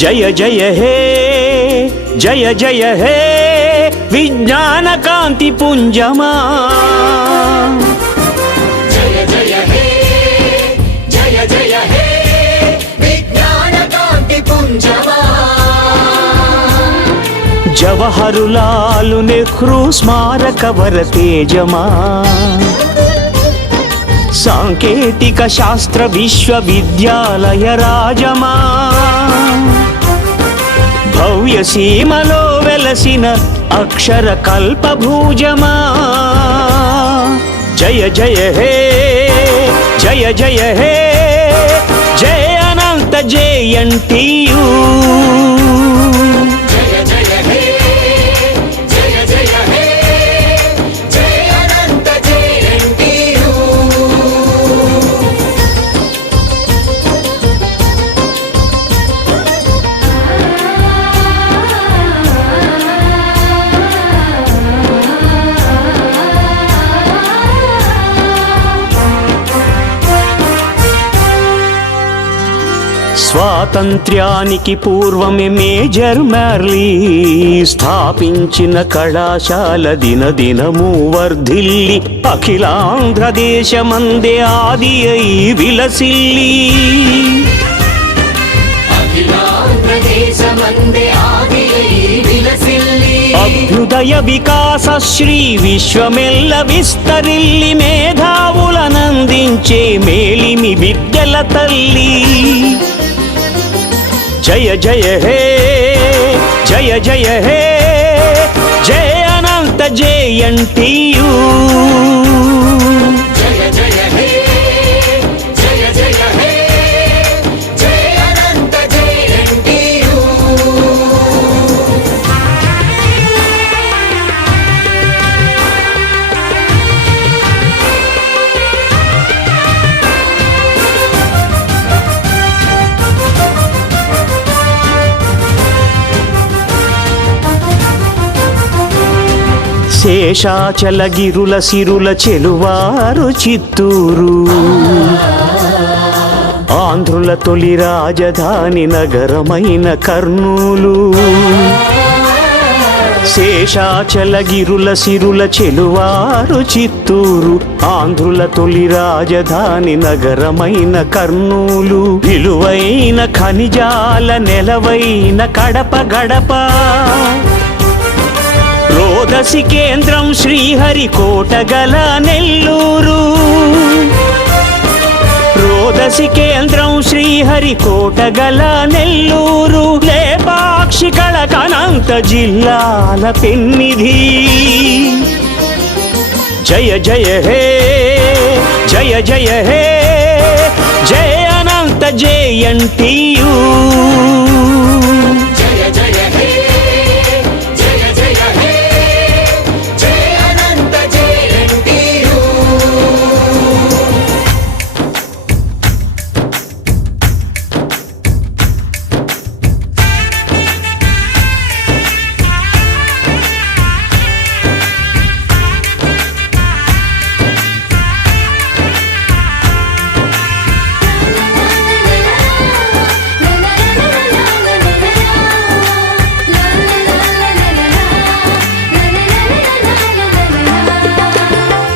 జయ జయ హే జయ జయ హే విజ్ఞాన కాంతి పుంజమా జయ జయ హే జయ జయ హే విజ్ఞాన కాంతి పుంజమా జవహరులాల్ నెహ్రూ స్మారక వర తేజమా సాంకేతిక శాస్త్ర విశ్వవిద్యాలయ రాజమా భవ్య సీమలో వెలసిన అక్షర కల్పభూజమా జయ జయ హే జయ జయ హే జయ అనంత జయంతియు స్వాతంత్ర్యానికి పూర్వమే మేజర్ మ్యార్లీ స్థాపించిన కళాశాల దినదినము వర్ధిల్లి అఖిలాంధ్రదేశమందే ఆది అయి విలసిల్లి అభ్యుదయ వికాస శ్రీ విశ్వమెల్ల విస్తరిల్లి మేధావులనందించే మేలిమి విద్యల తల్లి జయ జయ హే జయ జయ హే జయ అనంత జయంతియు జయ జయ హే జయ జయ హే జయ అనంత జయంతియు శేషాచల గిరుల సిరుల చెలువారు చిత్తూరు ఆంధ్రుల తొలి రాజధాని నగరమైన కర్నూలు శేషాచల గిరుల సిరుల చెలువారు చిత్తూరు ఆంధ్రుల తొలి రాజధాని నగరమైన కర్నూలు విలువైన ఖనిజాల నెలవైన కడప గడప రోదసి కేంద్రం శ్రీహరికోట గల నెల్లూరు రోదసి కేంద్రం శ్రీహరికోట గల నెల్లూరు లేపాక్షికళ కనంత జిల్లాల పెన్నిధి జయ జయ హే జయ జయ హే జయ అనంత జయంతియు జయ జయ హే జయ జయ హే జయ అనంత జయంతియు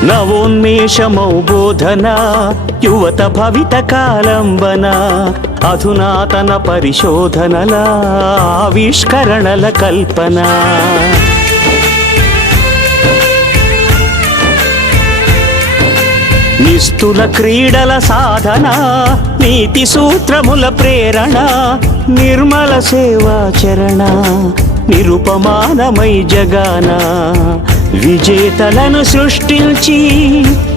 నవోన్మేషమౌ బోధన యువత భవిత కాలంబన అధునాతన పరిశోధనల ఆవిష్కరణల కల్పన నిస్తుల క్రీడల సాధన నీతి సూత్రముల ప్రేరణ నిర్మల సేవాచరణ నిరుపమానమై జగాన విజేతలను సృష్టించి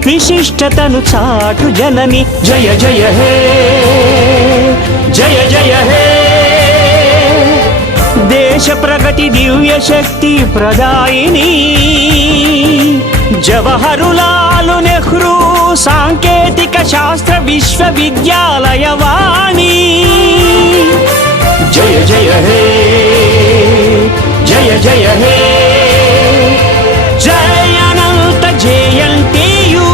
విశిష్టతను చాటు జనని జయ జయ హే జయ జయ హే దేశ ప్రగతి దివ్య శక్తి ప్రదాయిని జవహరులాల్ నెహ్రూ సాంకేతిక శాస్త్ర విశ్వవిద్యాలయ వాణి జయ జయ హే జయ జయ హే జయ అనంత జయంతియు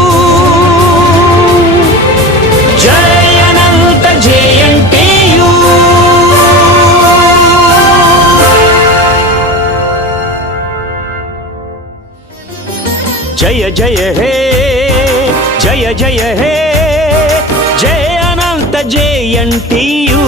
జయ అనంత జయంతియు జయ జయ హే జయ జయ హే జయ అనంత జయంతియు